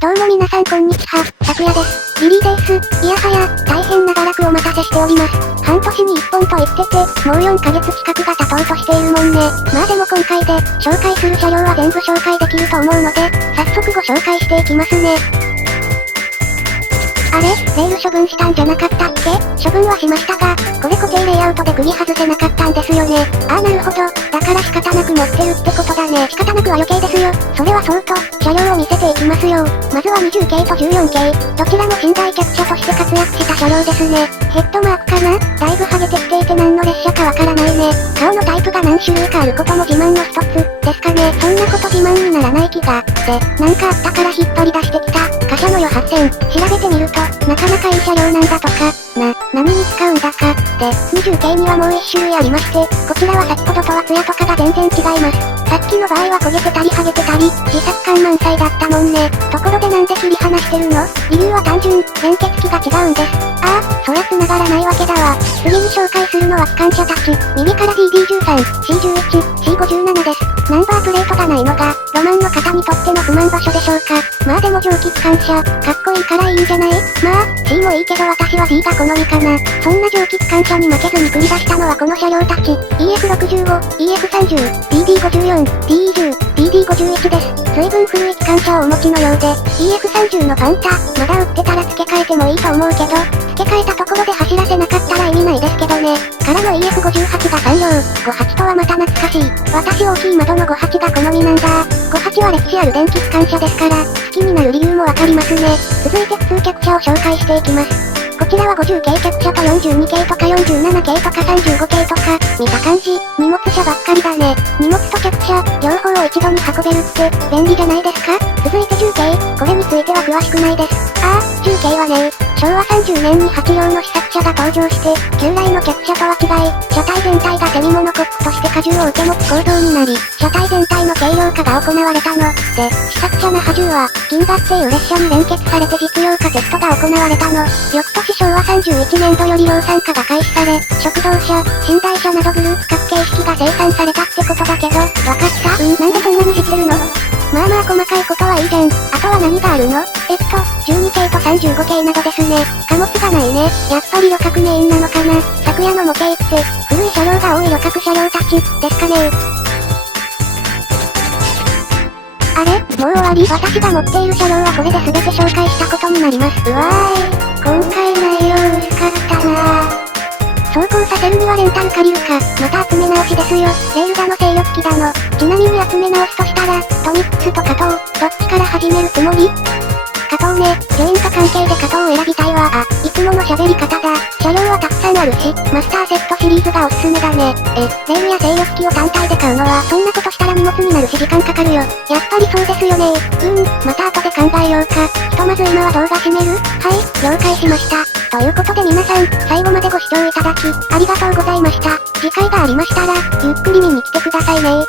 どうも皆さんこんにちは、咲夜です。リリーです。いやはや、大変長らくお待たせしております。半年に1本と言ってて、もう4ヶ月近くが経とうとしているもんね。まあでも今回で、紹介する車両は全部紹介できると思うので、早速ご紹介していきますね。あれ、レール処分したんじゃなかったっけ？処分はしましたが、これ固定レイアウトで釘外せなかったんですよね。ああなるほど、だから仕方なく持ってるってことだね。仕方なくは余計ですよ。それはそうと、車両を見せていきますよ。まずは20系と14系、どちらも寝台客車として活躍した車両ですね。ヘッドマークかな？だいぶハゲてきていて何の列車かわからないね。顔のタイプが何種類かあることも自慢の一つ、ですかね。そんなこと自慢にならない気が。で、なんかあったから引っ張り出してきた、貨車の予発線、調べてみると、なかなかいい車両なんだとか、何に使うんだか、で、20系にはもう一種類ありまして、こちらは先ほどとはツヤとかが全然違います。さっきの場合は焦げてたりハゲてたり、自作感満載だったもんね。ところでなんで切り離してるの？理由は単純、連結器が違うんです。ああ、そりゃ繋がらないわけだわ。次に紹介するのは機関車たち。右から DD13、C11、C57 です。ナンバープレートがないのが、ロマンの方にとっての不満場所でしょうか。まあでも蒸気機関車、かっこいいからいいんじゃない？まあ、C もいいけど私は D が好みかな。そんな蒸気機関車に負けずに繰り出したのはこの車両たち。EF65、EF30、DD54、DE10、DD51 です。随分古い機関車をお持ちのようで、EF30 のパンタ、まだ売ってたら付け替えてもいいと思うけど、付け替えたところで走らせなかったら意味ないですけどね。からの EF58 が3両、58とはまた懐かしい。私大きい窓の58が好みなんだ。58は歴史ある電気機関車ですから、好きになる理由もわかりますね。続いて普通客車を紹介していきます。こちらは50系客車と42系とか47系とか35系とか、見た感じ、荷物車ばっかりだね。荷物と客車、両方を一度に運べるって、便利じゃないですか？続いて10系、これについては詳しくないです。ああ、10系はね、昭和30年に8両の試作車が登場して、旧来の客車とは違い、車体全体がセミモノコックとして荷重を受け持つ構造になり、車体全体の軽量化が行われたの。で、試作車那覇重は、銀河っていう列車に連結されて実用化テストが行われたの。翌年昭和31年度より量産化が開始され、食堂車、寝台車などグループ各形式が生産されたってことだけど、わかった？なんでそんなに知ってるの？まあまあ細かいことはいいじゃん。あとは何があるの？12系と35系などですね。貨物がないね。やっぱり旅客メインなのかな。昨夜の模型って、古い車両が多い旅客車両たち、ですかね。あれ？もう終わり？私が持っている車両はこれで全て紹介したことになります。うわーい。今回内容薄かったなぁ。走行させるにはレンタル借りるか、また集め直しですよ。レールだの制御機だの。ちなみに集め直すとしたら、トミックスと加藤、どっちから始めるつもり？加藤ね、助演化関係で加藤を選びたいわ。いつもの喋り方だ。車両はたくさんあるし、マスターセットシリーズがおすすめだね。レールや制御機を単体で買うのは、そんなことしたら荷物になるし時間かかるよ。やっぱりそうですよね。また後で考えようか。ひとまず今は動画閉める？はい、了解しました。ということで皆さん、最後までご視聴いただき、ありがとうございました。次回がありましたら、ゆっくり見に来てくださいね。